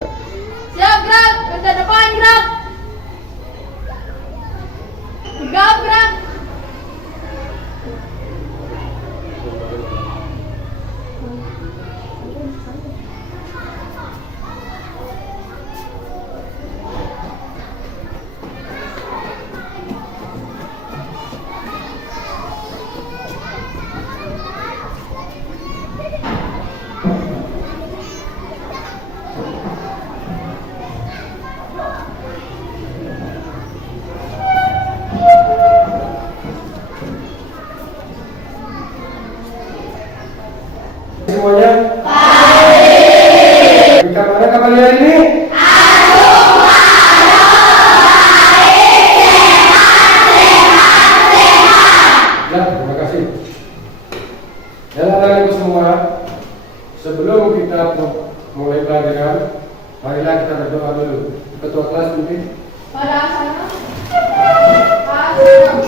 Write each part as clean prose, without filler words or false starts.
Siap, gerak. Kerja depan, gerak. Tegap, gerak. Semuanya baik. Di mana kapal hari ini? Ya, terima kasih. Anak-anak ibu semua, sebelum kita mulai pelajaran, marilah kita berdoa dulu. Ketua kelas pimpin. Pada sana. Pasang.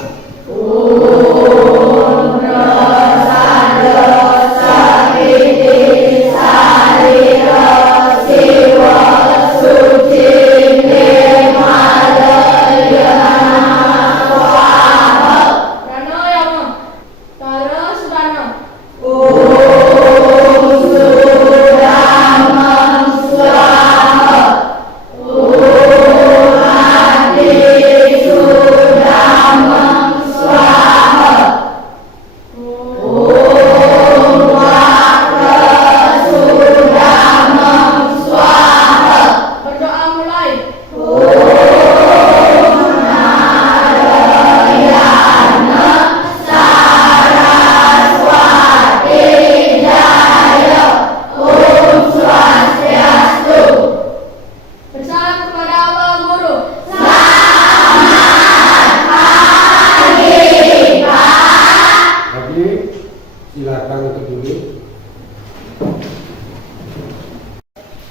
Silakan untuk duduk.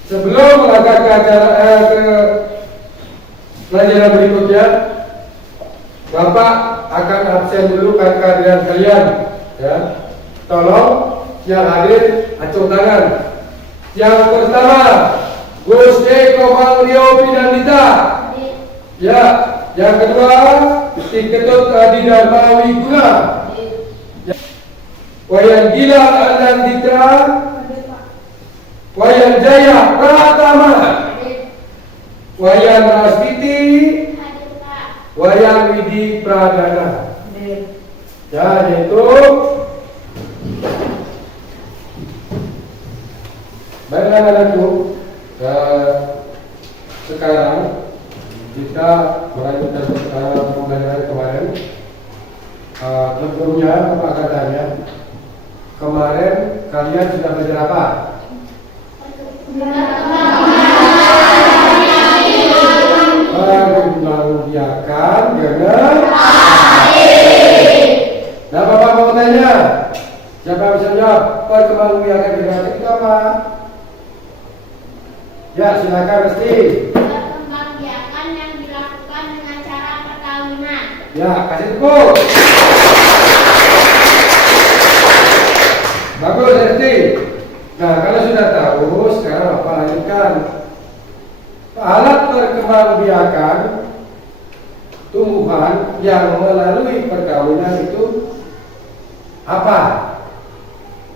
Sebelum melangkah ke acara ke pelajaran berikutnya, Bapak akan absen dulu kehadiran kalian. Ya, tolong yang hadir acung tangan. Yang pertama, Gus Eko Rio Pinandita. Ya, yang kedua, Ketut Adi Dharma Wiguna. Wayan Gila Ananditra, Wayan Jaya Pratama, Wayan Rastiti, Wayan Widi Pradana. Ya, yaitu baiklah anak-anakku, sekarang kita melanjutkan pembelajaran kemarin. Tentunya Bapak akan tanya, kemarin kalian sudah belajar apa? Perkembangbiakan dengan Nah, Bapak mau tanya, siapa yang bisa jawab? Perkembangbiakan dengan itu apa? Ya, silakan Resti. Perkembangbiakan yang dilakukan dengan cara perkawinan. Ya, kasih tepuk. Bagus, Resti. Nah, kalau sudah tahu, sekarang Bapak lanjutkan. Alat perkembangbiakan tumbuhan yang melalui perkawinan itu apa?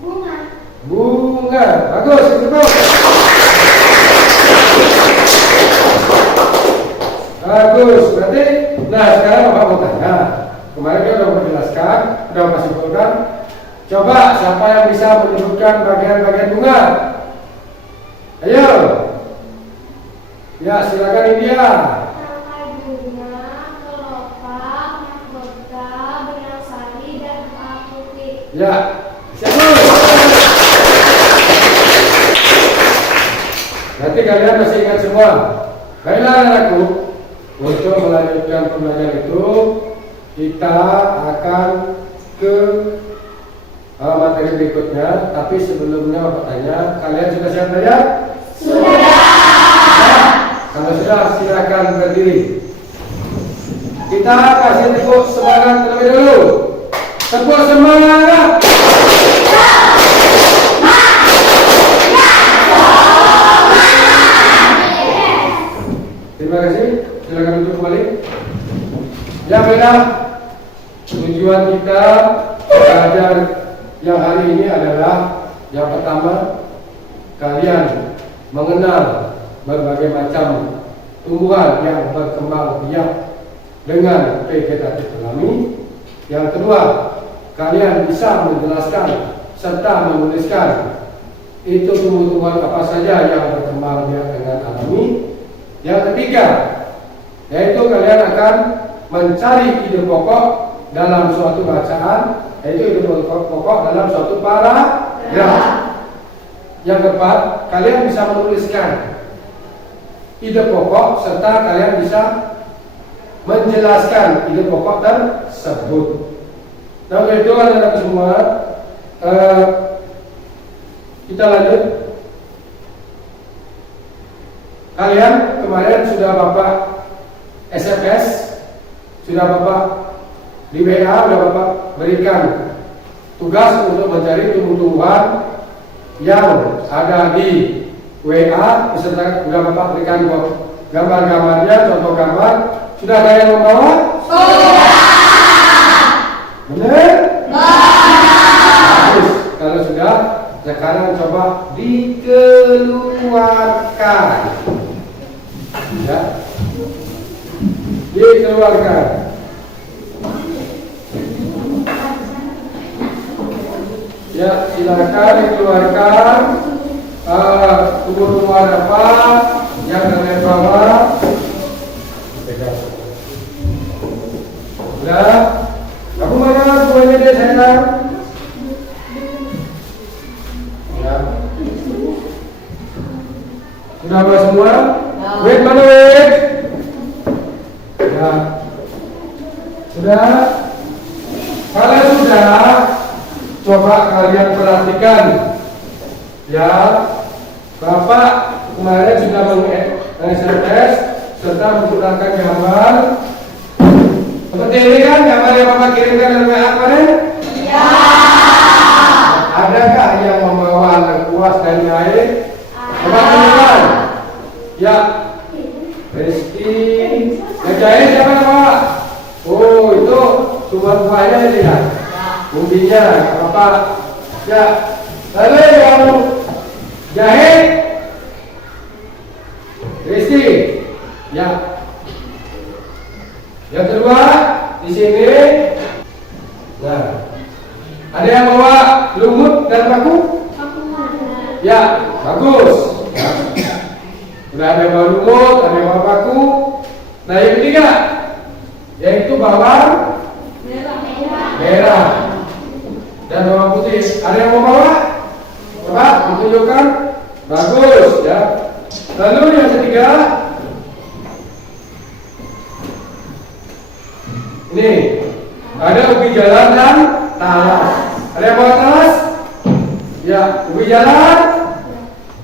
Bunga. Bunga. Bagus, tepuk. Bagus, berarti. Nah, sekarang Bapak mau tanya. Kemarin kita sudah menjelaskan, sudah menyimpulkan. Coba siapa yang bisa menyebutkan bagian-bagian bunga? Ayo. Ya, silakan India. Tangkai bunga, kelopak, mahkota, benang sari, dan kepala putih. Ya, siapa? Nanti kalian masih ingat semua. Baiklah anakku, untuk melanjutkan pembelajaran itu kita akan ke materi berikutnya. Tapi sebelumnya Bapak tanya, kalian sudah siap belajar? Sudah. Kalau sudah, silakan berdiri. Kita kasih tepuk semangat terlebih dulu. Tepuk semangat. Ya memang tujuan kita belajar yang hari ini adalah yang pertama, kalian mengenal berbagai macam tumbuhan yang berkembang biak dengan vegetatif alami. Yang kedua, kalian bisa menjelaskan serta menuliskan itu tumbuh-tumbuhan apa saja yang berkembang biak dengan alami. Yang ketiga, yaitu kalian akan mencari ide pokok dalam suatu bacaan, yaitu ide pokok dalam suatu paragraf. Yang keempat, kalian bisa menuliskan ide pokok serta kalian bisa menjelaskan ide pokok tersebut. Nah, itu anak-anak semua, kita lanjut. Kalian kemarin sudah Bapak SMS, sudah Bapak di WA, sudah Bapak berikan tugas untuk mencari tumbuh-tumbuhan yang ada di WA, beserta sudah Bapak berikan gambar-gambarnya, contoh gambar. Sudah ada yang membawa? Sudah. Benar? Bagus. Kalau sudah, sekarang coba dikeluarkan. Ya. Dikeluarkan. Ya, silakan dikeluarkan. Tumbuh-tumbuhan apa yang kalian bawa? Sudah? Aku mana semuanya deh sayang? Ya. Sudah bawa semua? Wait mana wait? Ya. Sudah? Kalau sudah, coba kalian perhatikan. Ya, Bapak kemarin sudah meng-SMS serta menggunakan gambar. Seperti ini kan gambar yang Bapak kirimkan dalam WA kemarin? Ya. Adakah yang membawa lengkuas dan air? Coba tunjukkan. Ya. Rizky. Ngejahit siapa yang bawa? Oh, itu cuma buahnya ini ya. Umbinya, Bapak. Ya. Lalu yang jahit Rizky. Ya. Yang kedua di sini. Nah, ada yang bawa lumut dan paku? Ya, bagus. Ya. Sudah ada yang bawa lumut, ada yang bawa paku. Nah, yang ketiga yaitu bawang merah dan bawang putih. Ada yang mau bawa? Coba ditunjukkan. Bagus ya. Lalu yang ketiga, ini ada ubi jalan dan talas. Ada yang bawa talas? Ya, ubi jalan.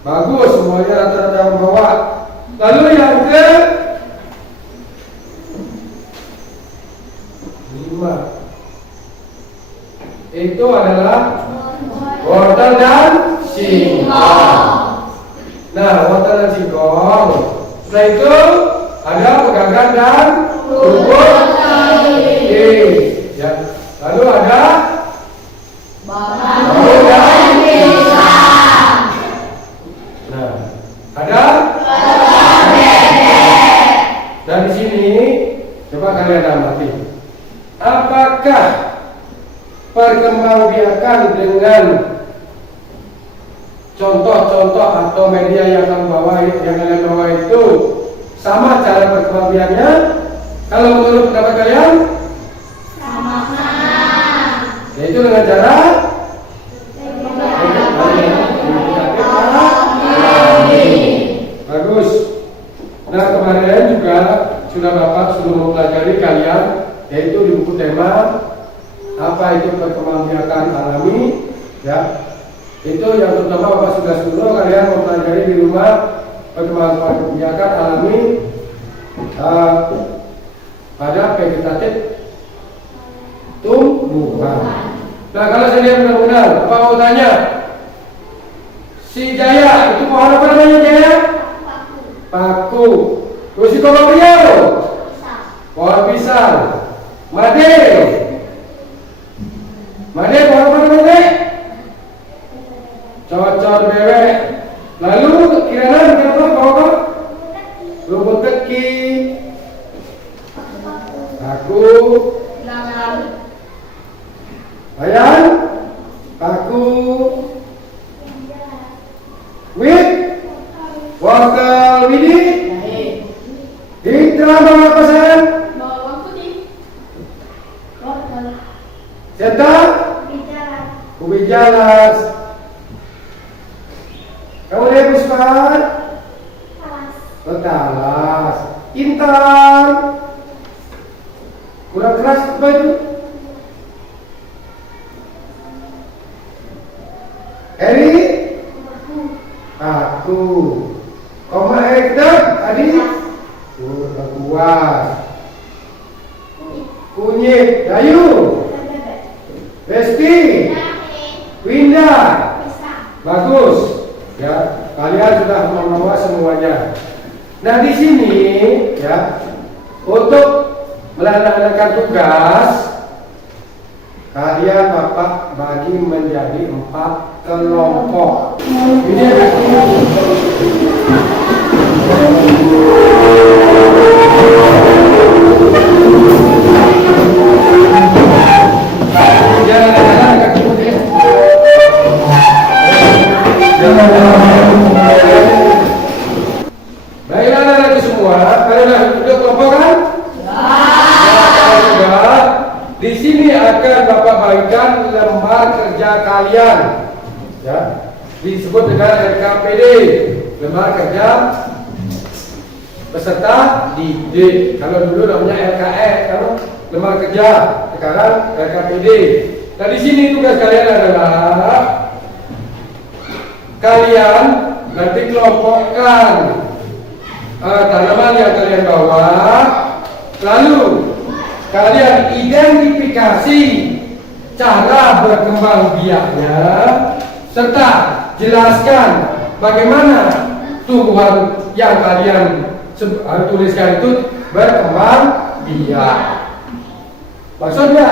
Bagus, semuanya rata-rata yang bawa. Lalu yang ke 5 itu adalah wortel dan singkong. Nah, wortel dan singkong. Setelah itu ada pegagan dan rumput ya. Lalu ada bambu dan pisang. Nah, ada dan di sini coba kalian amati. Apakah perkembangbiakan dengan contoh-contoh atau media yang kalian bawa itu sama cara perkembangbiakannya? Kalau menurut pendapat kalian? Sama. Yaitu dengan cara bagus. Nah, kemarin juga sudah Bapak sudah mempelajari kalian, yaitu di buku tema apa itu perkembangbiakan alami, ya. Itu yang terutama Bapak sudah suruh kalian mempelajari di rumah perkembangbiakan alami pada vegetatif tumbuhan. Nah, kalau saya benar-benar, Bapak mau tanya, si Jaya itu pohon apa namanya Jaya? Paku. Terus si Kolom beliau? Pohon pisang. cocor bebek. Lalu kirana kenapa bawa rumput teki, paku, Langan. ayam, paku, wit, wortel widi, Jahe. hitra bawa pesan, Bawang putih. Wortel. cetak, Bicara. ubi jalas. Kemudian puspan, Alas. talas, intan, kurang keras baju, Eri, aku, koma hektar tadi, kuat, kunyit, Dayu, Bebek. Besti, Jahe. Winda. Pisang. Bagus, ya. Kalian sudah membawa semuanya. Nah di sini, ya, untuk melaksanakan tugas, kalian Bapak bagi menjadi 4 kelompok. Ini ada jalan-jalan kaki putih. Baiklah anak-anakku semua, kalian sudah kelompok kan? Sudah. Di sini akan Bapak bagikan lembar kerja kalian, ya, disebut dengan RKPD, lembar kerja peserta didik. Kalau dulu namanya LKE, kalau lembar kerja, sekarang RKPD. Nah di sini tugas kalian adalah kalian nanti kelompokkan tanaman yang kalian bawa, lalu kalian identifikasi cara berkembang biaknya, serta jelaskan bagaimana tumbuhan yang kalian tuliskan itu berkembang biak. Maksudnya,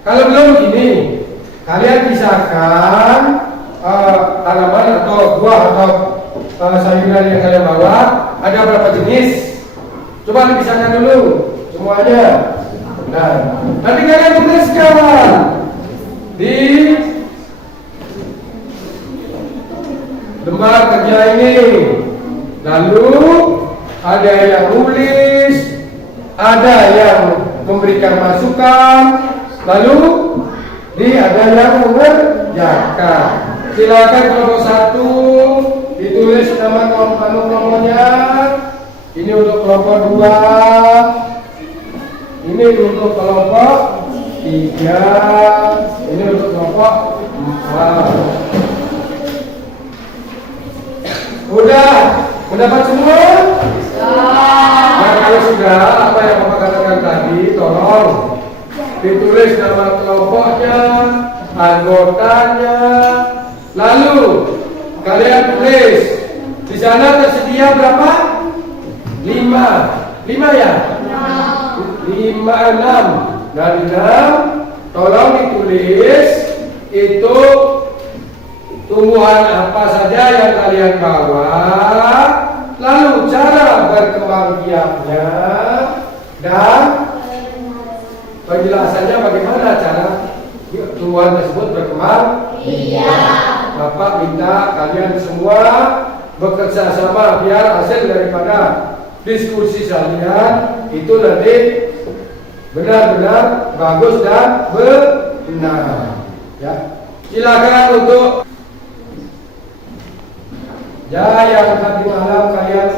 kalau belum gini, kalian pisahkan tanaman atau buah atau sayuran yang kalian bawa, ada berapa jenis? Coba dipisahkan dulu semuanya. Nah, nanti kalian tuliskan di lembar kerja ini. Lalu ada yang nulis, ada yang memberikan masukan, lalu ada yang mengerjakan. Silakan kelompok 1 ditulis nama kelompoknya. Ini untuk kelompok 2. Ini untuk kelompok 3. Ini untuk kelompok 4. Udah mendapat semua? Nah, kalau sudah, apa yang Bapak katakan tadi, tolong ditulis nama kelompoknya, anggotanya, lalu kalian tulis di sana tersedia berapa? 5 ya? 5, 6 dari 6. Tolong ditulis itu tumbuhan apa saja yang kalian bawa, lalu cara berkembang biaknya, dan penjelasannya bagaimana cara tumbuhan tersebut berkembang biak. Bapak minta kalian semua bekerja sama biar hasil daripada diskusi kalian itu nanti benar-benar bagus dan benar. Ya, silakan untuk yang tadi malam kalian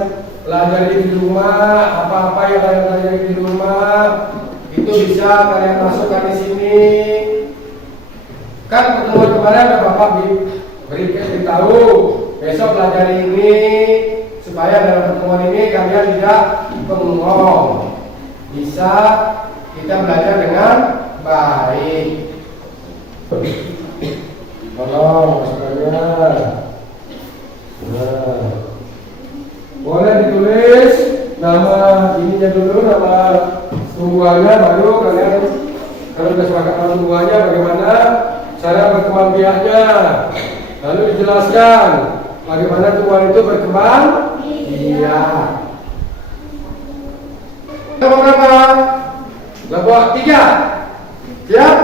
pelajari di rumah, apa-apa yang kalian pelajari di rumah itu bisa kalian masukkan di sini. Kan pertemuan kemarin ada Bapak beritahu besok pelajari ini supaya dalam pertemuan ini kalian tidak bengong, bisa kita belajar dengan baik. Tolong maksudnya. Nah, boleh ditulis nama ininya dulu, nama tumbuhannya, baru kalian kalau sudah sepakat nama tumbuhannya bagaimana cara berkembang biaknya. Lalu dijelaskan bagaimana tumbuhan itu berkembang. Iya. Kelompok berapa? Kelompok 3. Siap?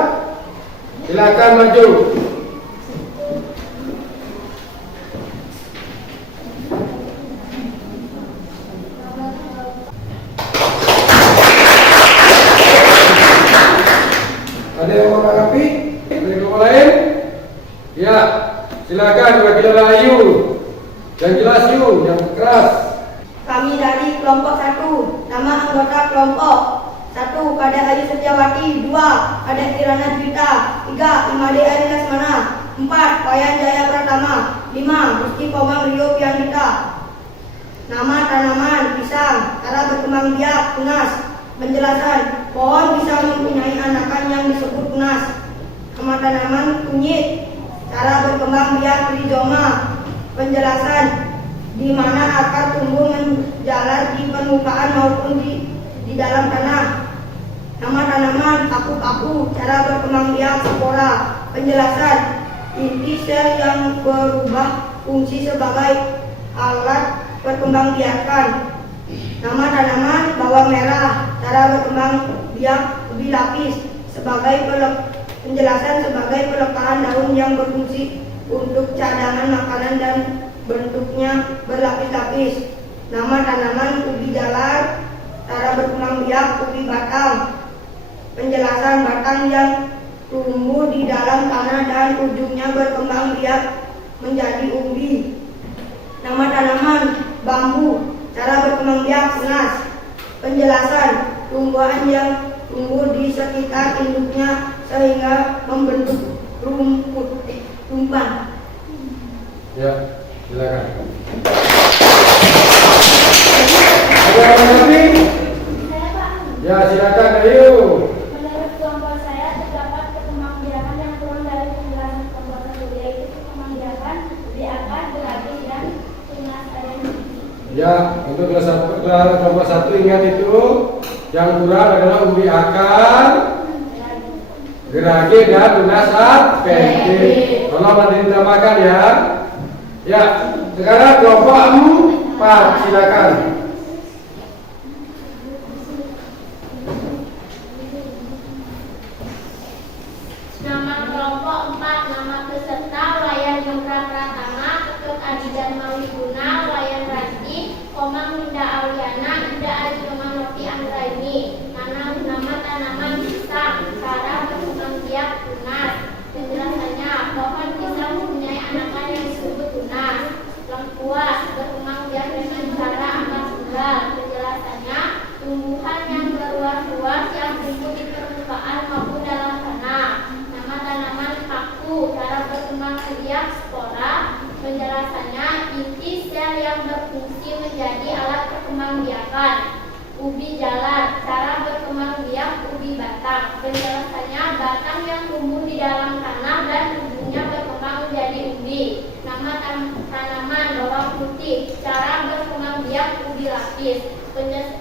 Silakan maju. Ada yang mau menanggapi? Ada kelompok lain? Ya, silakan bagi Ayu. Yang jelas yuk, yang keras. Kami dari kelompok 1. Nama anggota kelompok 1. Kade Ayu Setiawati. 2. Kade Kirana Juwita. 3. Imade Ari Lesmana. 4. Wayan Jaya Pratama. 5. Rizky Komang Rio Pianita. Nama tanaman pisang. Cara berkembang biak tunas. Penjelasan: pohon bisa mempunyai anakan yang disebut tunas. Nama tanaman kunyit. Cara berkembang biak rizoma. Penjelasan: di mana akar tumbuh menjalar di permukaan maupun di dalam tanah. Nama tanaman paku-paku. Cara berkembang biak spora. Penjelasan: inti sel yang berubah fungsi sebagai alat berkembang biakan. Nama tanaman bawang merah. Cara berkembang biak ubi lapis. Penjelasan: sebagai pelekahan daun yang berfungsi untuk cadangan makanan dan bentuknya berlapis-lapis. Nama tanaman ubi jalar. Cara berkembang biak ubi batang. Penjelasan: batang yang tumbuh di dalam tanah dan ujungnya berkembang biak menjadi umbi. Nama tanaman bambu. Cara berkembang biak tunas. Penjelasan: tumbuhan yang tumbuh di sekitar induknya sehingga membentuk rumput tumpang. Ya, silakan. Ada yang mengerti? Saya Pak. Ya, silakan Ayu. Menurut kelompok saya terdapat perkembangbiakan yang kurang dari penjelasan kelompok 1, yaitu perkembangbiakan di akar, gerabih, dan tunas adanya. Ya, untuk kelompok 1 ingat itu yang kurang adalah umbi akar, gerage dan tunas pendek. Tolong nanti ditambahkan ya. Ya, sekarang kelompok 4 silakan. Nama kelompok 4, nama peserta Wayan Gendra Pratama, Ketut Adi Dharma Wiguna, Wayan Rasti, Komang Linda Auliana, Ida Ayu Novi Anggraini. Nama tanaman pisang. Cara berkembang biak tunas. Penjelasannya: pohon pisang mempunyai anakan yang disebut tunas. Lengkuas, berkembang biak dengan cara akar tunggal. Penjelasannya: tumbuhan yang berluas-luas yang tumbuh di permukaan maupun dalam tanah. Nama tanaman paku. Cara berkembang biak spora. Penjelasannya: inti sel yang berfungsi menjadi alat perkembangbiakan. Ubi jalar. Cara berkembang biak ubi batang. Penjelasannya: batang yang tumbuh di dalam tanah dan ujungnya berkembang menjadi ubi. Nama tanaman bawang putih. Cara berkembang biak ubi lapis.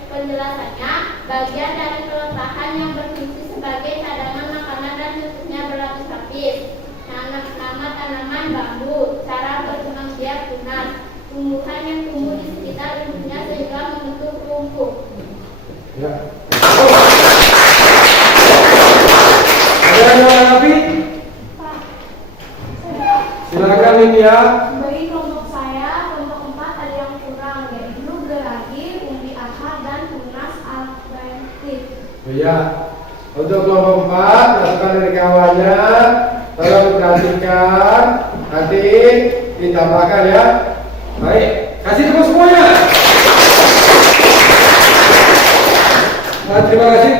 Penjelasannya: bagian dari peletahan yang berfungsi sebagai cadangan makanan dan bentuknya berlapis-lapis. Nama tanaman bambu. Cara berkembang biak tunas. Tumbuhan yang tumbuh di sekitar induknya sehingga membentuk rumput. Ya. Ada yang menanggapi? Pak. Silakan ini ya. Bagi kelompok saya, kelompok 4 ada yang kurang, yaitu geragi, umbi akar, dan tunas alternatif. Ya. Untuk kelompok 4, masukkan dari kawannya. Tolong diperhatikan. Nanti ditambahkan ya. Baik, kasih tepuk semuanya. Nah, terima kasih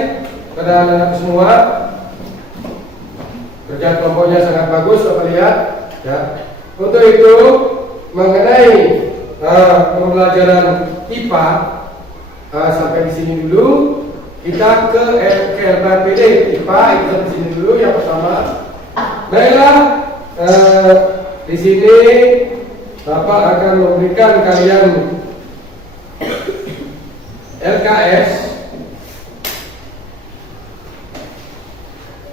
kepada anak-anak semua. Kerja kelompoknya sangat bagus, Bapak lihat. Ya. Untuk itu mengenai pembelajaran IPA sampai di sini dulu. Kita ke LPPD IPA itu di sini dulu yang pertama. Baiklah, di sini Bapak akan memberikan kalian LKS.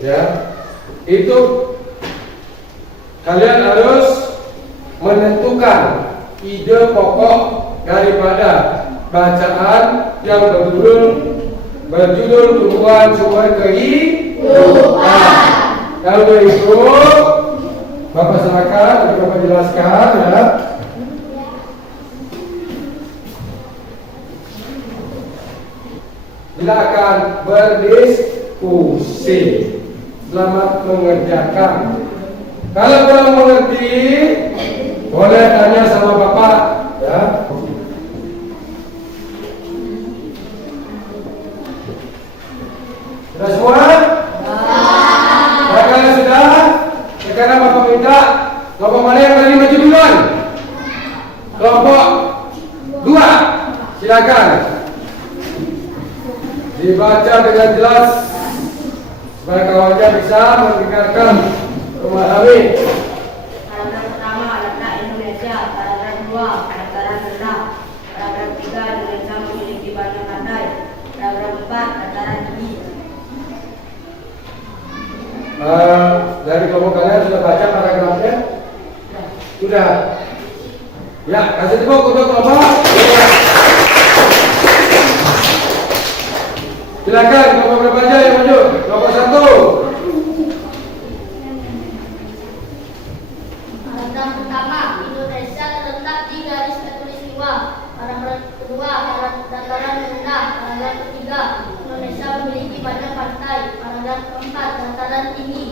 Ya, itu kalian harus menentukan ide pokok daripada bacaan yang berjudul tumbuhan sumber kehidupan. Kalau itu Bapak silakan, Bapak jelaskan ya. Silakan berdiskusi. Selamat mengerjakan. Kalau kurang mengerti, boleh tanya sama Bapak ya. Sudah semua? Ya, kalau sudah, sekarang Bapak minta kelompok mana yang tadi maju duluan? Kelompok 2, silakan. Dibaca dengan jelas supaya kawannya bisa mendengarkan, memahami. Paragraf pertama, letak Indonesia. Paragraf 2, dataran rendah. Paragraf 3, Indonesia memiliki banyak pantai. Paragraf 4, dataran tinggi. Dari kelompok kalian sudah baca paragrafnya? Sudah. Ya, kasih tepuk untuk kelompok. Silakan kelompok berapa aja yang maju? Kelompok 1. Paragraf pertama, Indonesia terletak di garis khatulistiwa. Paragraf kedua, dataran rendah. Paragraf ketiga, Indonesia memiliki banyak pantai. Paragraf keempat, dataran tinggi.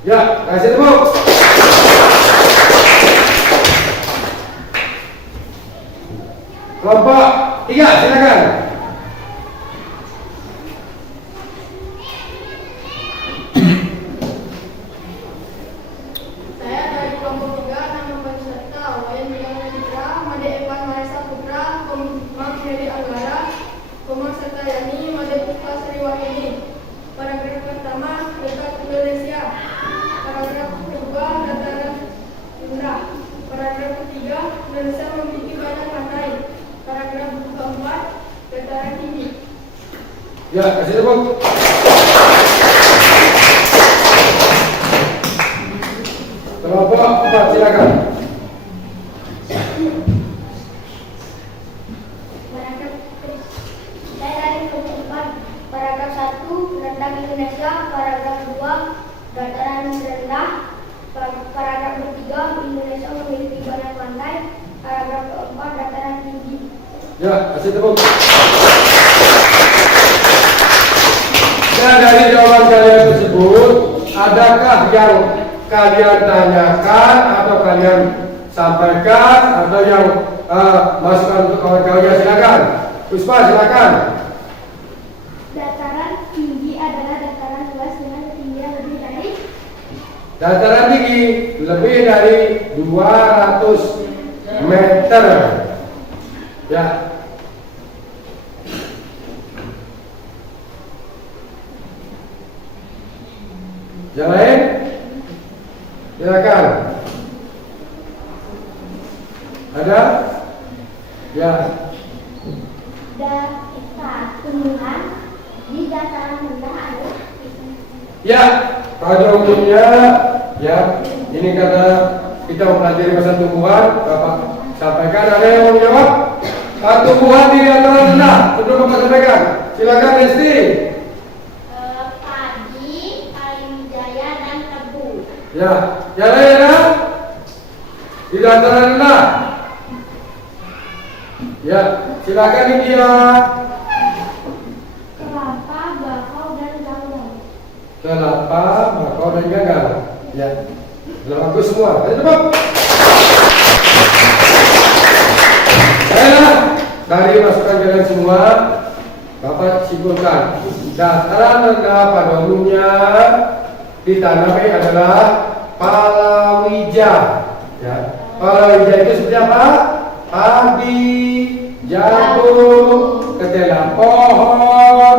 Ya, kasih tepuk. Kelompok 3, silakan. Saya dari kelompok 3, nama peserta Wayan Bidang Citra, Made Evan Marisa Putra, Komang Heri Anggara, Komang Setayani, Made Putra Sriwardini. Paragraf pertama, letak Indonesia. Paragraf kedua, dataran rendah. Paragraf ketiga, Indonesia memiliki banyak pantai. Paragraf keempat, dataran tinggi. Ya, kasih tepuk. Kelompok 4, silakan. Saya dari kelompok 4. Paragraf 1, tentang Indonesia. Paragraf 2, dataran rendah. Paragraf ketiga, Indonesia memiliki banyak pantai. Paragraf keempat, dataran tinggi. Ya, kasih tepuk. Dan dari jawaban kalian tersebut, adakah yang kalian tanyakan atau kalian sampaikan atau yang masukan untuk kawan-kawannya? Silakan. Puspa, silakan. Dataran tinggi adalah dataran luas dengan ketinggian lebih dari Dataran tinggi lebih dari 200 meter. Ya. Yang lain? Silakan. Ada? Ya. tumbuhan di dataran rendah ada. Ya, pada umumnya ya, ini karena kita mempelajari pasal tumbuhan, Bapak sampaikan. Ada yang mau menjawab? Tumbuhan di dataran rendah, sebelum Bapak sampaikan. Silakan Desti. Padi, Kalimjaya, dan tebu. Ya, yang lain ada? Di dataran rendah. Ya, silakan India. Kelapa, bakau, dan gagal. Kelapa, bakau, dan gagal. Ya, sudah bagus semua. Ayo cepat. Baiklah, dari masukan kalian semua, Bapak simpulkan dataran rendah pada umumnya ditanami adalah palawija. Ya, palawija itu seperti apa? Padi, jagung, ketela pohon,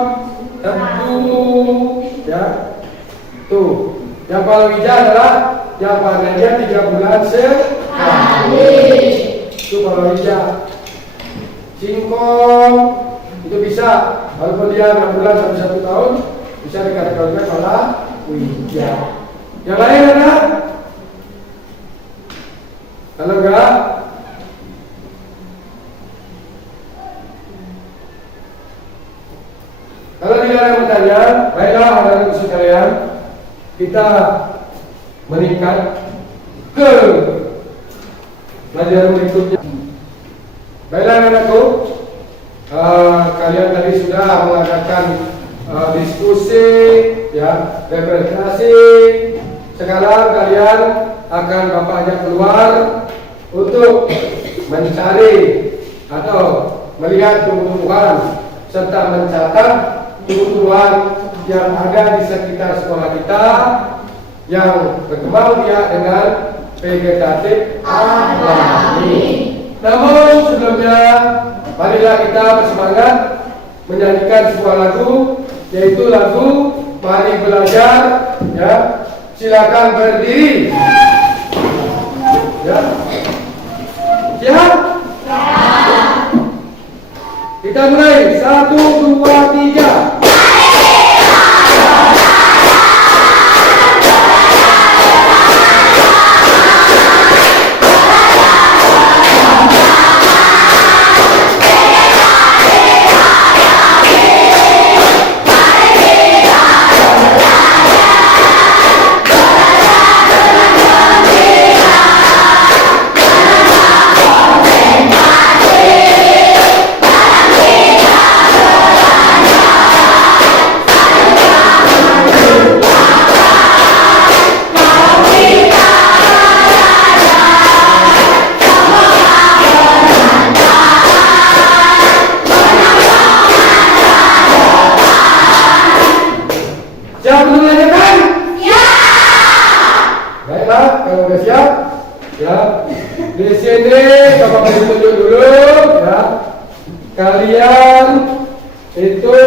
tebu, ya. Tuh, yang palawija adalah yang panennya 3 bulan sekali. Itu palawija. Singkong itu bisa, walaupun dia 6 bulan sampai 1 tahun, bisa dikategorikan palawija. Yang lain ada? Kalau enggak, kalau tidak ada pertanyaan, baiklah anak-anak sekalian, kita meningkat ke pelajaran berikutnya. Baiklah anak-anakku, kalian tadi sudah mengadakan diskusi, ya, representasi. Sekarang kalian akan Bapak ajak keluar untuk mencari atau melihat tumbuh-tumbuhan serta mencatat tumbuh-tumbuhan yang ada di sekitar sekolah kita yang berkembang biak dengan vegetatif alami. Namun sebelumnya, marilah kita bersemangat menyanyikan sebuah lagu, yaitu lagu Mari Belajar. Ya, silakan berdiri. Ya, siap? Kita mulai. 1, 2, 3. Siap untuk melanjutkan? Siap. Baiklah, kalau sudah siap, ya. Di sini Bapak beri tunjuk dulu, ya. Kalian itu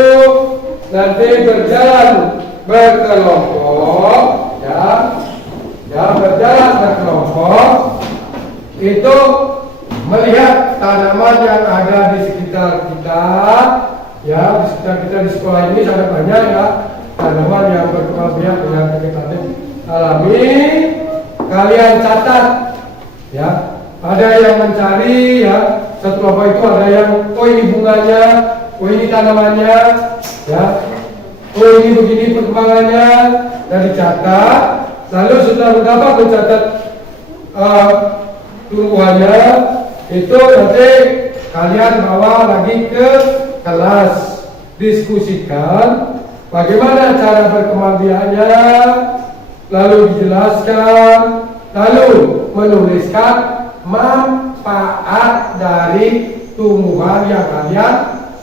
nanti berjalan berkelompok, ya. Ya, berjalan berkelompok itu melihat tanaman yang ada di sekitar kita, ya. Di sekitar kita di sekolah ini sangat banyak, ya, tanaman yang berkembang biak dengan vegetatif alami. Kalian catat, ya. Ada yang mencari, ya, satu kelompok itu ada yang, oh ini bunganya, oh ini tanamannya, ya, oh ini begini perkembangannya, dan dicatat. Lalu setelah dapat mencatat tumbuhannya, itu nanti kalian bawa lagi ke kelas, diskusikan bagaimana cara berkembangbiaknya, lalu dijelaskan, lalu menuliskan manfaat dari tumbuhan yang kalian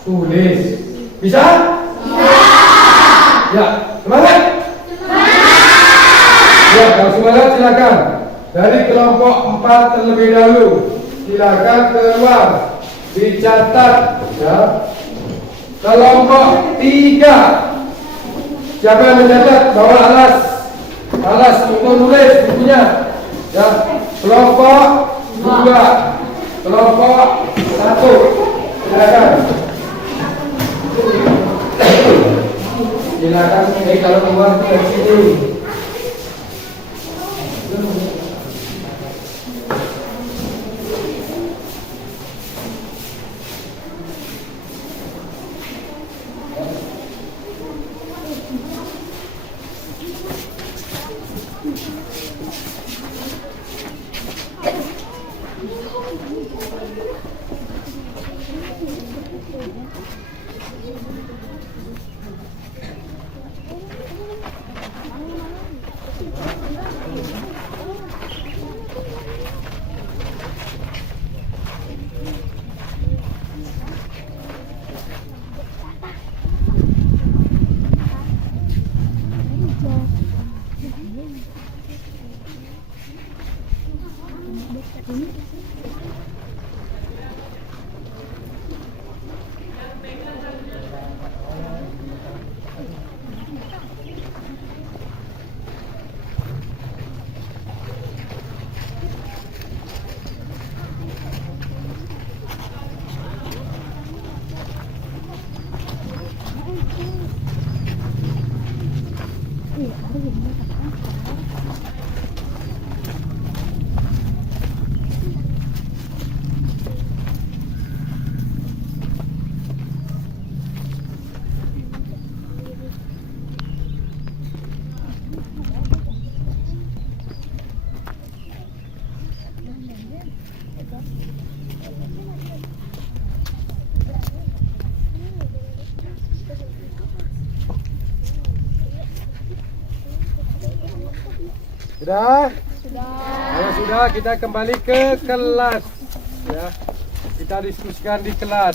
tulis. Bisa? Bisa. Ya, semangat. Ya, kalau semangat silakan. Dari kelompok 4 terlebih dahulu, silakan keluar, dicatat, ya. Kelompok 3, siapa yang mencatat bawa alas untuk nulis bukunya, ya. Kelompok 2, kelompok 1, silakan. Silakan, kalau keluar dari sini. Sudah? Kalau sudah, kita kembali ke kelas. Ya, kita diskusikan di kelas.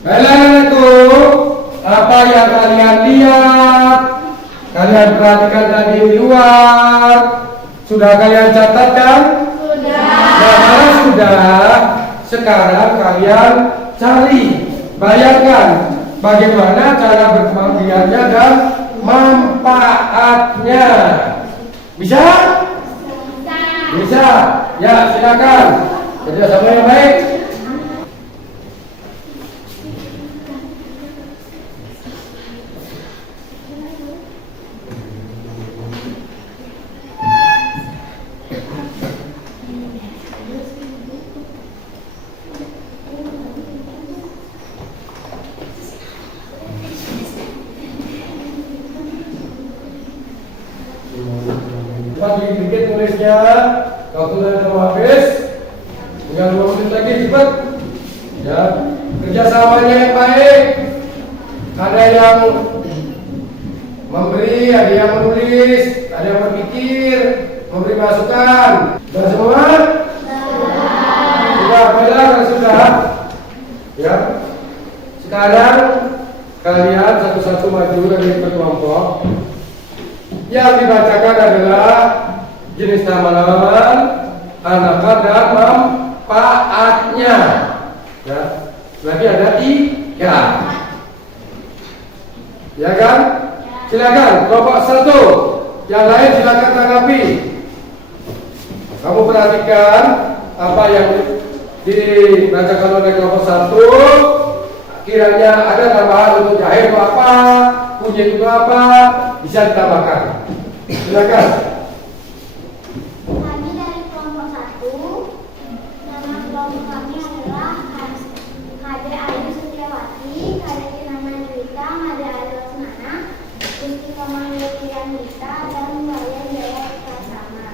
Baiklah, apa yang kalian lihat, kalian perhatikan tadi di luar, sudah kalian catatkan? Sudah. Nah, kalau sudah, sekarang kalian cari, bayangkan bagaimana cara berkembang biaknya dan manfaatnya. Bisa? Bisa. Ya, silakan. Kerjasama yang baik. Dikit tulisnya, waktu sudah habis, tinggal 2 menit lagi cepat. Ya, kerjasamanya yang baik. Ada yang memberi, ada yang menulis, ada yang berpikir, memberi masukan. Sudah semua? Sudah, baiklah kalau sudah. Ya, sekarang kalian satu-satu maju dari berkelompok. Yang dibacakan adalah jenis tanaman, anakan dan manfaatnya. Ya, berarti ada 3. Ya kan? Silakan kelompok 1. Yang lain silakan tanggapi. Kamu perhatikan apa yang dibacakan oleh kelompok 1. Kiranya ada tambahan untuk jahe itu apa, kunyit itu apa, bisa ditambahkan. Silakan. Kami dari kelompok 1, nama kelompok kami adalah Kade Ayu Setiawati, Kade Kirana Juwita, Kade Ayu Laksmana, Gusti Komang Letian Wita, dan Wayan Jaya Pratama.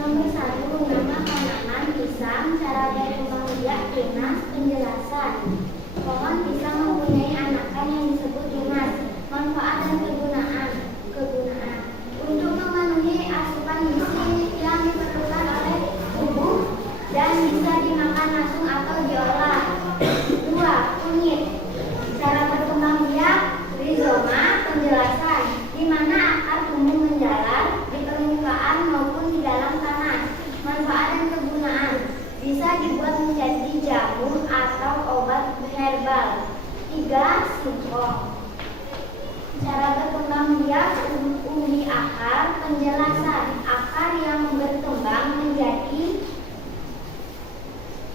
Nomor 1, nama tanaman pisang, cara berkembang biak, tunas, penjelasan. Pohon pisang mempunyai anakan yang disebut tunas. Manfaat dan kegunaan. Untuk memenuhi asupan gizi yang diperlukan oleh tubuh dan bisa dimakan langsung atau diolah. 2. Kunyit. Cara berkembang biak, rizoma, penjelasan, di mana akar tumbuh menjalar di permukaan maupun di dalam tanah. Manfaat dan kegunaan, bisa dibuat menjadi jamu atau obat herbal. 3. Singkong. Cara berkembang biak, umbi akar, penjelasan, akar yang berkembang menjadi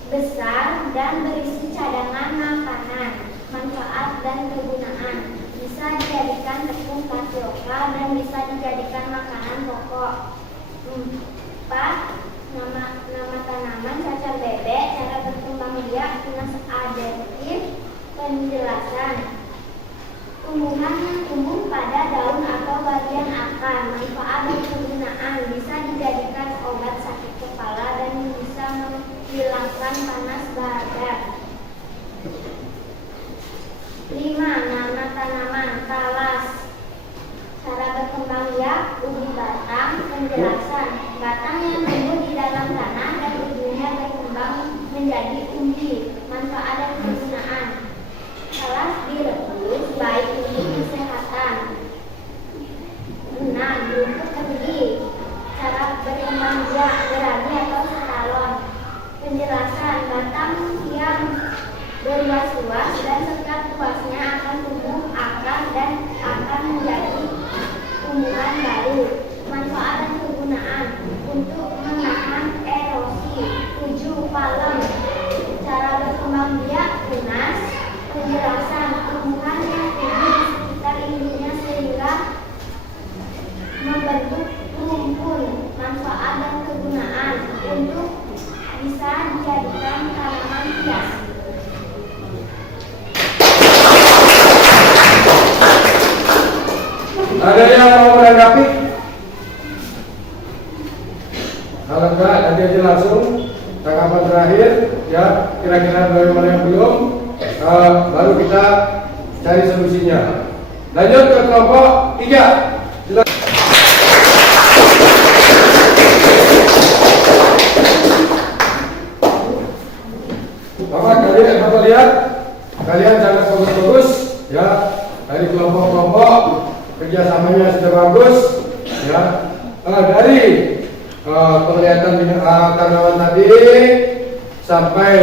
besar dan berisi cadangan makanan. Manfaat dan kegunaan, bisa dijadikan tepung tapioka dan bisa dijadikan makanan pokok. 4. Nama tanaman cacar bebek, cara berkembang biak, tunas adaptif, penjelasan. Tumbuhan yang tumbuh pada daun atau bagian akar. Manfaat dan kegunaan, bisa dijadikan obat sakit kepala dan bisa menghilangkan panas badan. 5. Nama tanaman talas, cara berkembang biak, ubi batang, penjelasan. Batang yang tumbuh di untuk bisa dijadikan tanaman hias. Ada yang mau menanggapi? Kalau enggak, nanti aja langsung tanggapan terakhir ya, kira-kira bagaimana yang belum, baru kita cari solusinya. Lanjut ke kelompok 3. Silakan. Bapak lihat, kalian sangat bagus-bagus ya, dari kelompok-kelompok kerjasamanya sudah bagus ya. Dari penglihatan tanaman tadi sampai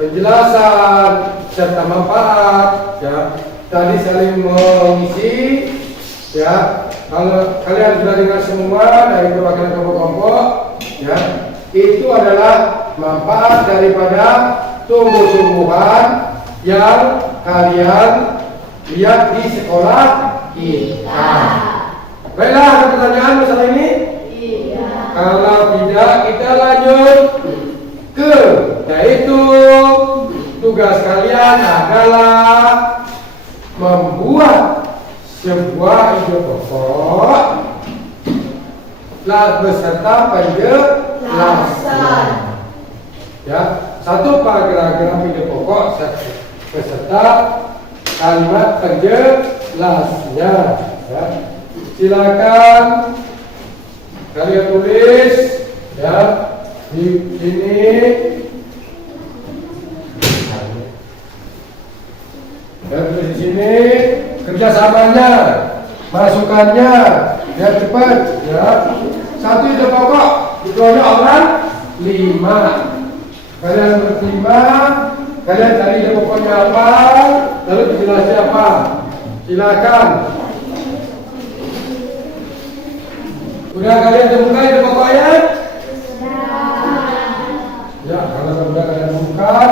penjelasan serta manfaat ya, tadi saling mengisi ya. Kalau kalian sudah dengar semua dari perwakilan kelompok-kelompok ya, itu adalah manfaat daripada tumbuh-tumbuhan yang kalian lihat di sekolah kita. Baiklah, ada pertanyaan masalah ini? Iya. Kalau tidak, kita lanjut ke, yaitu tugas kalian adalah membuat sebuah ide pokok beserta penjelasan. Ya, satu paragraf ide pokok beserta kalimat penjelasnya. Ya. Silakan kalian tulis ya di sini. Dan tulis di sini kerjasamanya, masukannya, ya cepat ya. Satu ide pokok dikelola orang 5. Kalian berlima, kalian cari ide pokoknya apa, lalu dijelaskan apa. Silakan. Udah kalian temukan ide pokoknya? Ya, kalau sudah kalian temukan,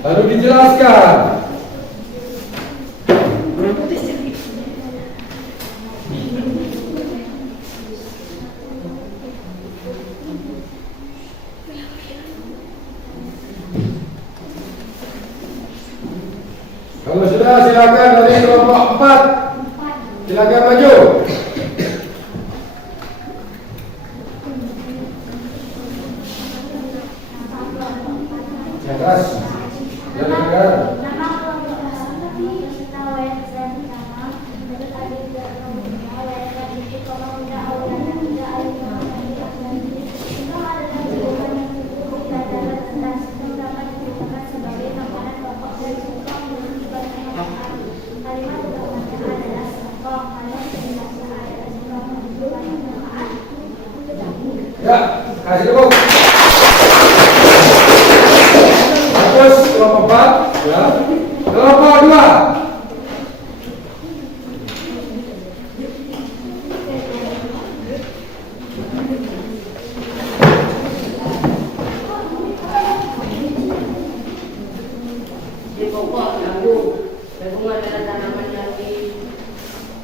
lalu dijelaskan. Kalau sudah, silakan dari kelompok 4. Silakan maju. Jelas. Ya, dengar. Nama kelompok peserta wayang saya pertama menurut adik kelompoknya wayang tradisi Komangda Auliana Tiga Ayu Untuk adalah sebuah pelajaran tentang sistem dapat digunakan sebagai makanan pokok dan singkong menurut banyak manfaat. Kalimat utamanya adalah singkong. Kalimat penjelasan adalah singkong menurut banyak manfaat. Ya, kasih tepuk. Terus kelompok 4 ya. Kelompok 2. Di pokok jagung. Jagung adalah tanaman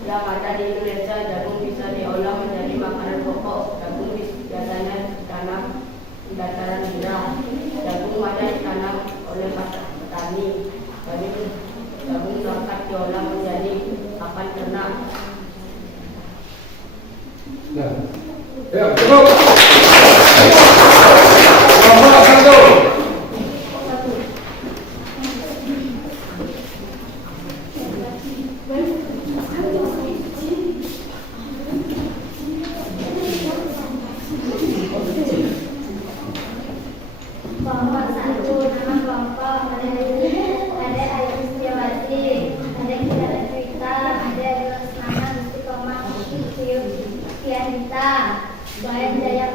yang ada di Indonesia. Jagung bisa diolah menjadi makanan pokok. Jagung biasanya ditanam di dataran rendah. Jagung ada ditanam oleh petani. Jadi jagung dapat diolah menjadi pakan ternak. Nah, ya cukup. Kelompok 1. Kelompok 1, nama kelompok ada Ayu Setiawati, ada Kirana Cerita, ada Rusnana Gusti Komang Tianita, Bayan Jaya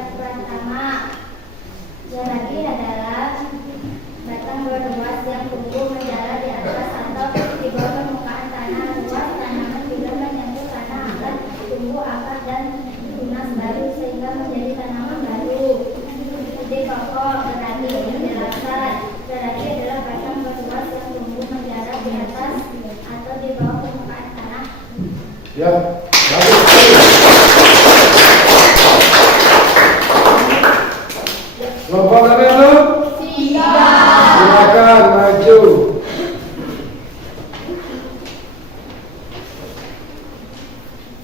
Kelompok berapa yang belum? 3. Silakan maju.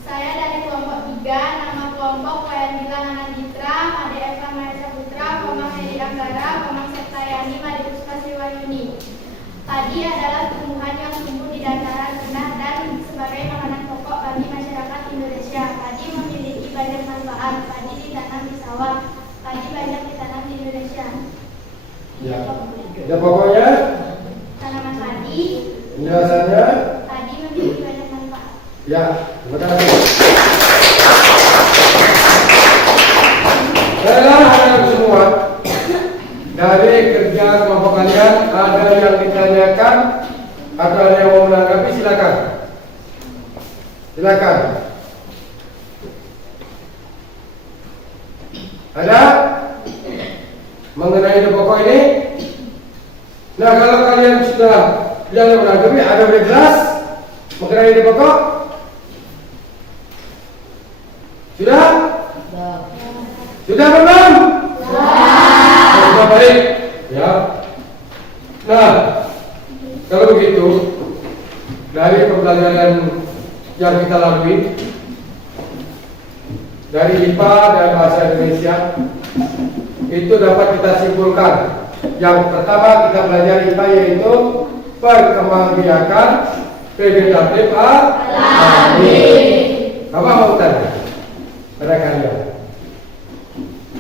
Saya dari kelompok 3, nama kelompok Wayandila Nananditra, Made Eva Mahesa Putra, Komang Hedi Anggara, Komang Septayani, Made Puspa Sriwayuni. Padi adalah tumbuhan yang tumbuh di dataran rendah dan sebagai makanan pokok bagi masyarakat Indonesia. Padi memiliki banyak manfaat. Padi ditanam di sawah. Padi banyak ditanam di Indonesia. Ya. Ya pokoknya Tanaman padi, penjelasannya. padi memiliki banyak manfaat. Ya, terima kasih. Baiklah anak-anak semua, dari kerja kelompok kalian ada yang ditanyakan atau ada yang mau menanggapi, silakan. Silakan. Ada mengenai ide pokok ini? Nah, kalau kalian sudah yang menanggapi, ada yang jelas mengenai ide pokok? Sudah? Sudah belum? Sudah baik. Ya. Nah, kalau begitu dari pembelajaran yang kita lalui dari IPA dan bahasa Indonesia itu dapat kita simpulkan. Yang pertama kita belajar IPA yaitu perkembangbiakan vegetatif alami. Apa mau tanya pada kalian?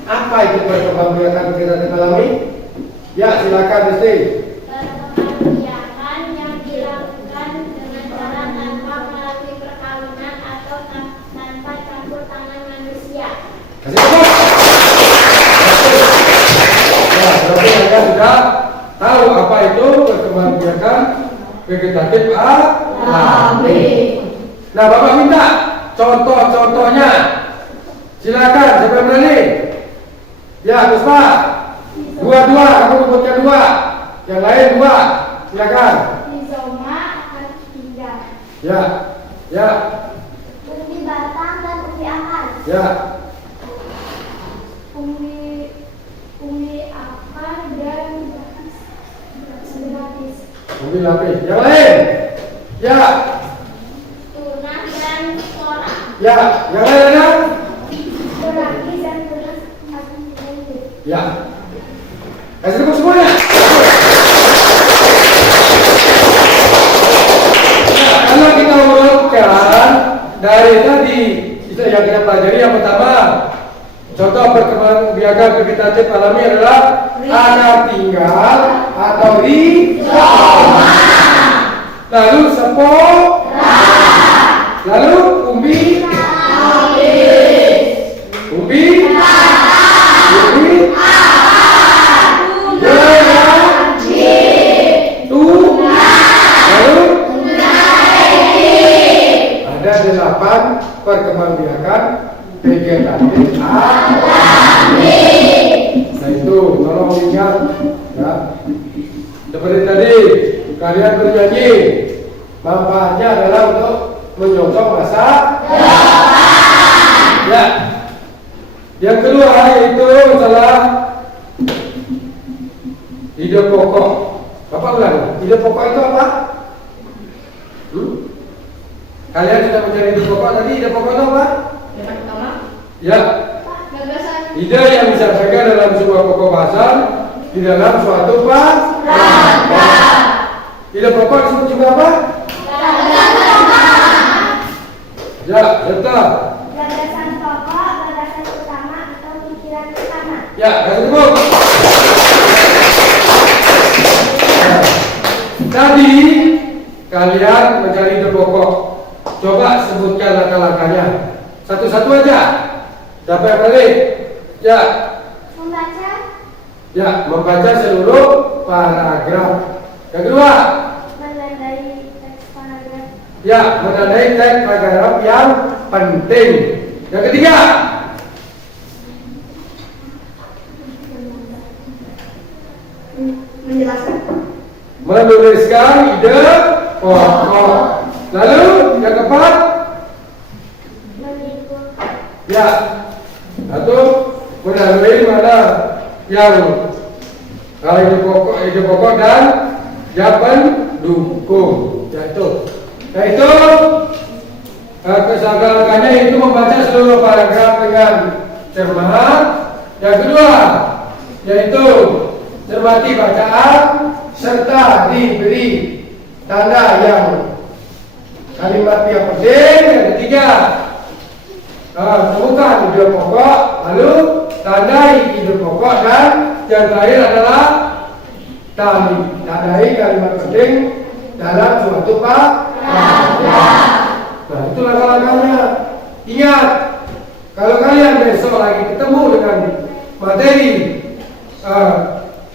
Apa itu perkembangbiakan vegetatif alami? Ya, silakan Desti. Perkembangbiakan yang dilakukan dengan cara tanpa melalui perkawinan atau tanpa campur tangan manusia. Kasih tepuk. Ya, berarti Anda sudah tahu apa itu perkembangbiakan vegetatif alami. Nah, Bapak minta contoh-contohnya. Silakan, siapa yang berani? Ya, Puspa. Dua-dua, kamu sebutkan 2. Yang lain 2. Silakan. Rizoma akan pindah. Ya. Ya. Umbi batang dan umbi akar. Ya. Umbi akar dan gratis. Mobil lapis. Yang lain? Ya. Tunas dan sora. Ya. Yang lain ada? Gratis dan tunas akan pindah. Ya. Kasih tepuk semuanya. Nah, kalau kita urutkan dari tadi itu yang kita pelajari, yang pertama contoh perkembangbiakan vegetatif alami adalah akar tinggal atau rizoma. Lalu spora. Lalu umbi. Umbi. Umbi. Ada 8 perkembangbiakan vegetatif alami. Nah itu tolong ingat ya. Seperti tadi kalian bernyanyi, manfaatnya adalah untuk menyongsong masa depan. Ya. Yang kedua yaitu masalah ide pokok. Bapak ulang, ide pokok itu apa? Kalian sudah mencari ide pokok tadi, ide pokok itu apa? Yang pertama, Ya, Gagasan ide yang disampaikan dalam sebuah pokok bahasan di dalam suatu paragraf. Ide pokok disebut juga apa? Ya, betul. gagasan pokok, gagasan utama atau pikiran utama. Ya, kasih tepuk. Ya. Tadi kalian mencari ide pokok. Coba sebutkan langkah-langkahnya. Satu-satu aja. Siapa yang balik? Ya. Membaca, Ya, membaca seluruh paragraf. Yang kedua, menandai teks paragraf. ya, menandai teks paragraf yang penting. Yang ketiga, Menjelaskan. menuliskan ide pokok. Lalu yang keempat, Menimbul. ya, atau melalui mana yang ide pokok dan yang pendukung. Jatuh. Nah itu kesalahannya itu membaca seluruh paragraf dengan cermat. Yang kedua yaitu cermati bacaan serta diberi tanda yang kalimat yang penting. Yang ketiga, temukan ide pokok, lalu tandai ide pokok, dan yang terakhir adalah tandai kalimat penting dalam suatu paragraf. Nah, itu langkah-langkahnya. Ingat, kalau kalian besok lagi ketemu dengan materi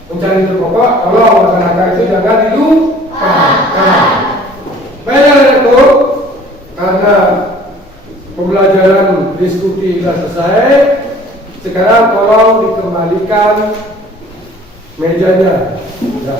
mencari ide pokok, tolong langkah-langkah itu jangan dilupakan. Baiklah itu, karena pembelajaran diskusi sudah selesai, sekarang tolong dikembalikan mejanya. Ya.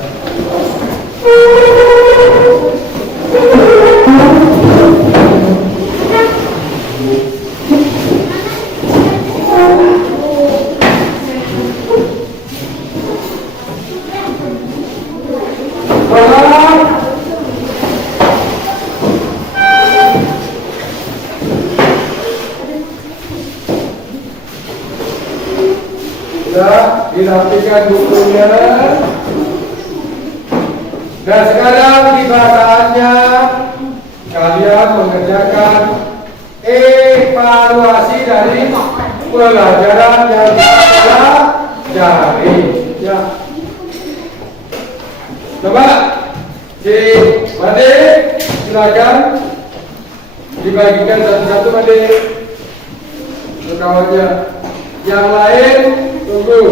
Sudah dirapikan bukunya. Dan sekarang tiba saatnya kalian mengerjakan evaluasi dari pelajaran yang dipelajari. Ya. Coba si Made, silakan dibagikan satu-satu Made ke kawannya. Yang lain tunggu.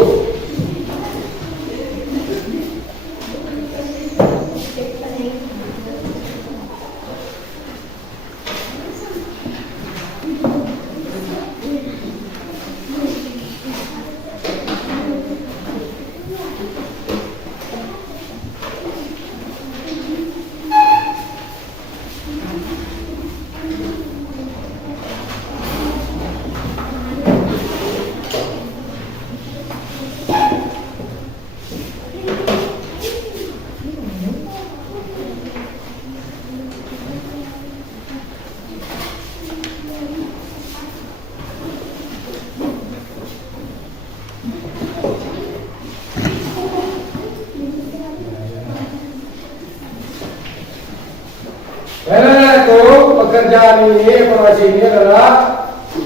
Pekerjaan ini, evaluasi ini adalah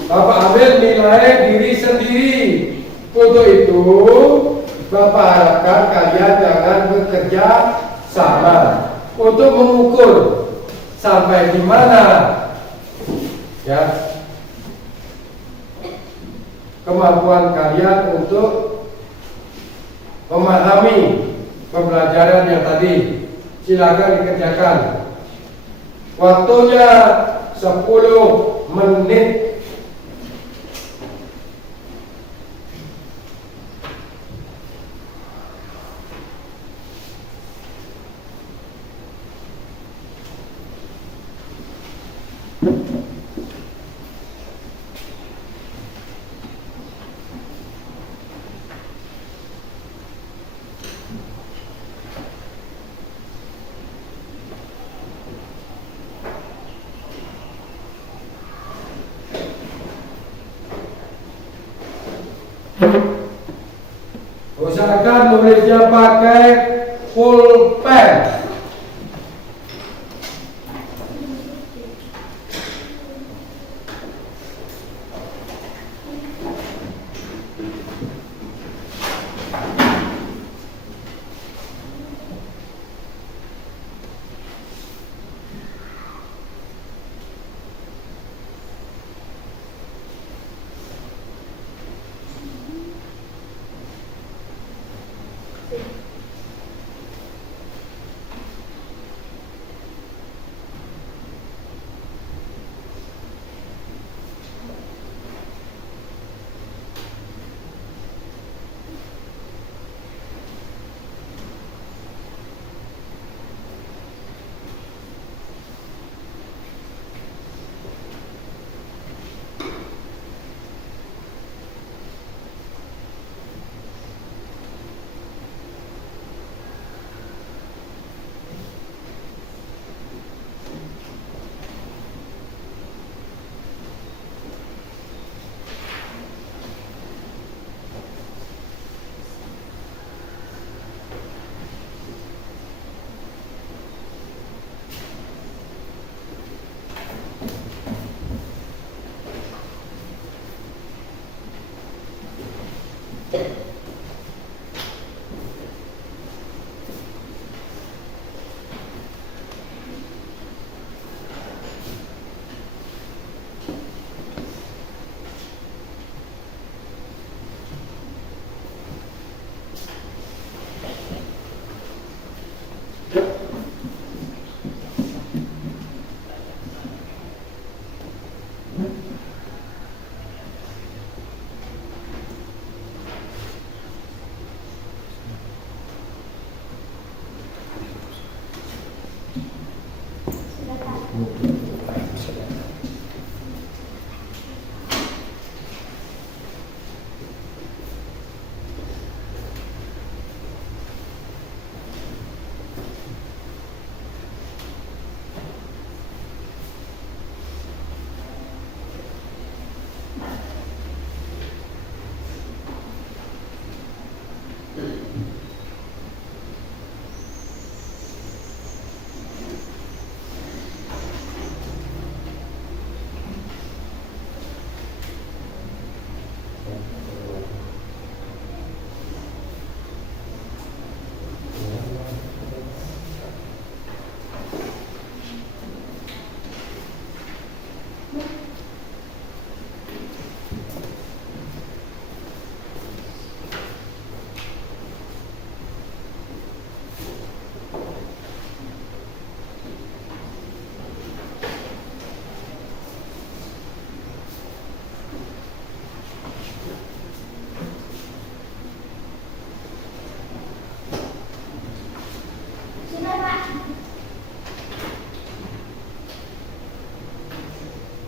Bapak ambil nilai diri sendiri. Untuk itu Bapak harapkan kalian jangan bekerja sama untuk mengukur sampai di mana ya kemampuan kalian untuk memahami pembelajaran yang tadi. Silakan dikerjakan. Waktunya 10 menit. Usahakan menulisnya pakai pulpen.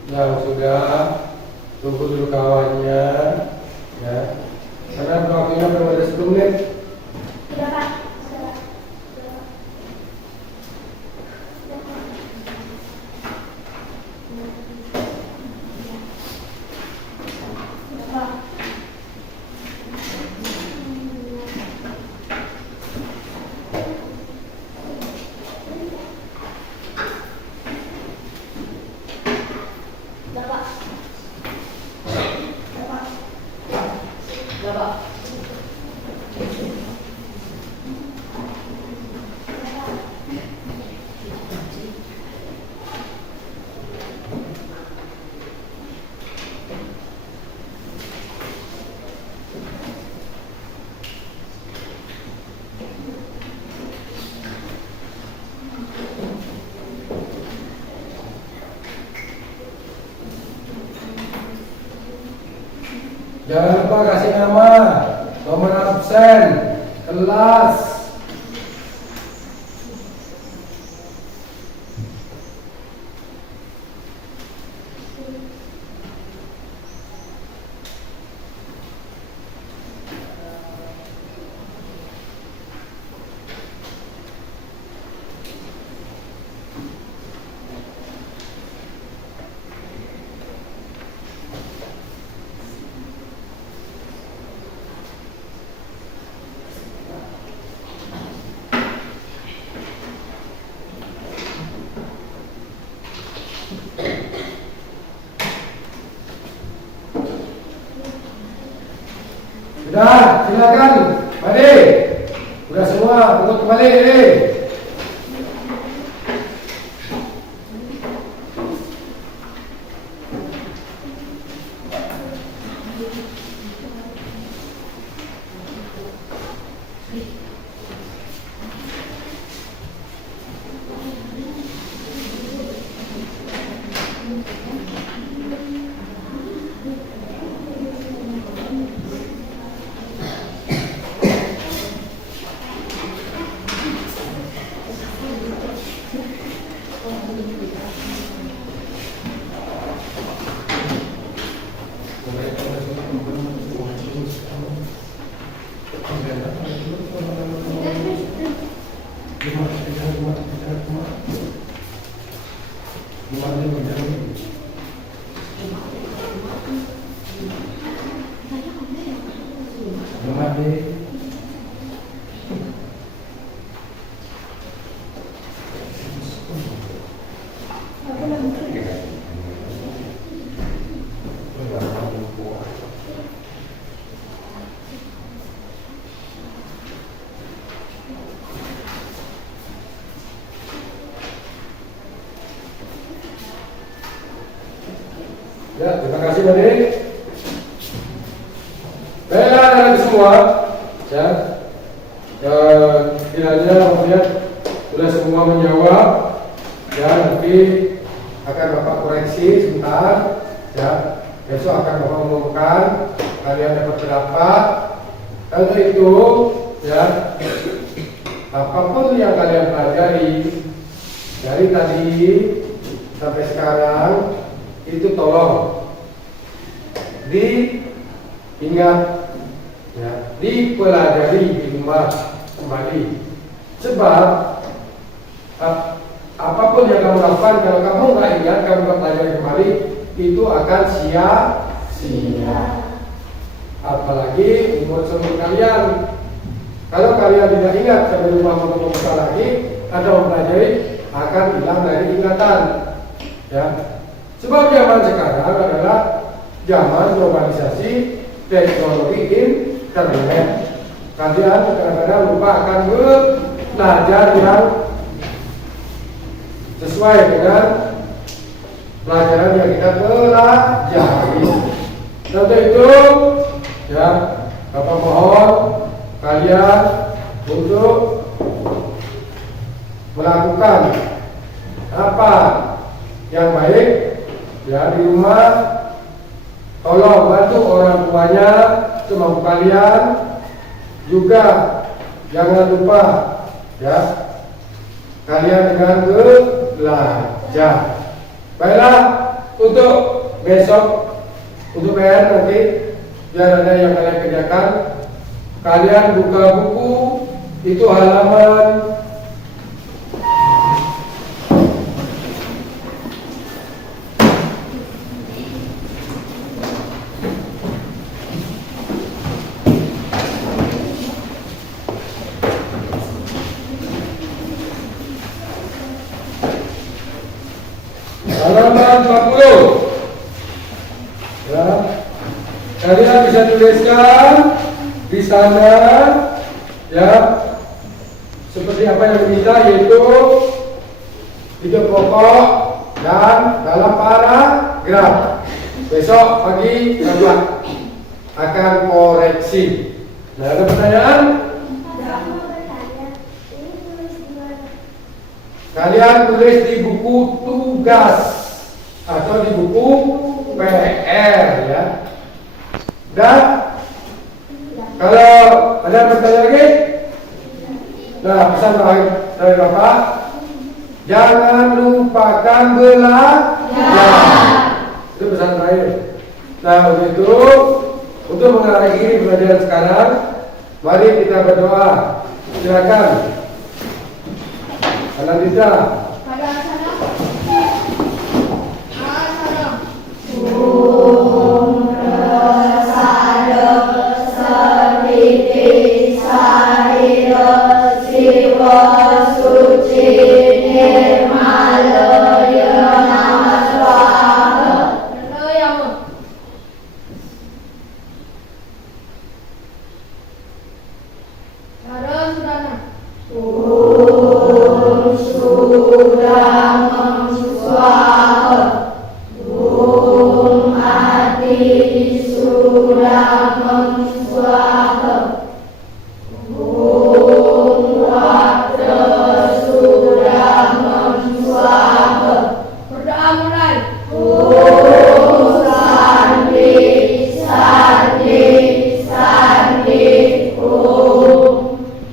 Yang sudah tunggu dulu kawannya, ya. Karena waktunya belum ada 10 menit. Sudah Pak. Bapak. Jangan lupa kasih nama, nomor absen, kelas. Sudah, silakan. Mari. Sudah semua, untuk kembali ini. Ya, terima kasih adik. Baiklah anak semua, ya, kiranya kemudian sudah semua menjawab, ya nanti akan Bapak koreksi sebentar, ya. Besok akan Bapak umumkan, kalian dapat berapa. Untuk itu, ya, apapun yang kalian pelajari dari tadi sampai sekarang itu tolong diingat, ya, dipelajari di rumah kembali. Sebab apapun yang kamu lakukan, kalau kamu nggak ingat, kamu nggak pelajari kembali, itu akan sia-sia. Apalagi umur seumur kalian. Kalau kalian tidak ingat sampai lupa membuka lagi atau mempelajari, akan hilang dari ingatan. Ya. Sebab zaman sekarang adalah zaman globalisasi teknologi internet. Kalian kadang-kadang lupa akan belajar yang sesuai dengan pelajaran yang kita pelajari. Untuk itu, ya, Bapak mohon kalian untuk melakukan apa yang baik, ya, di rumah. Tolong bantu orang tuanya semampu kalian. Juga jangan lupa, ya, kalian dengan belajar. Baiklah, untuk besok, untuk PR nanti biar ada yang kalian kerjakan. Kalian buka buku itu halaman halaman 40. Ya. Kalian bisa tuliskan di sana, ya, seperti apa yang diminta, yaitu ide pokok dan dalam paragraf. Besok pagi Bapak akan koreksi. Nah, ada pertanyaan? Kalian tulis di buku tugas atau di buku PR, ya. Dan kalau ada pertanyaan lagi, nah, pesan dari Bapak, jangan lupakan belajar. Itu pesan terakhir. Nah, begitu, untuk mengakhiri pelajaran sekarang, mari kita berdoa. Silakan. Anandita. Pada sana. Berdoa mulai.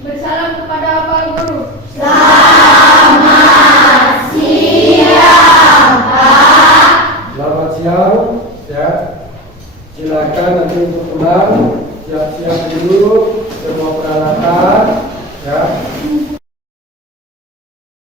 Bersalam kepada Bapak Guru. Selamat siang, ya. Silakan nanti untuk pulang, siap-siap dulu semua peralatan.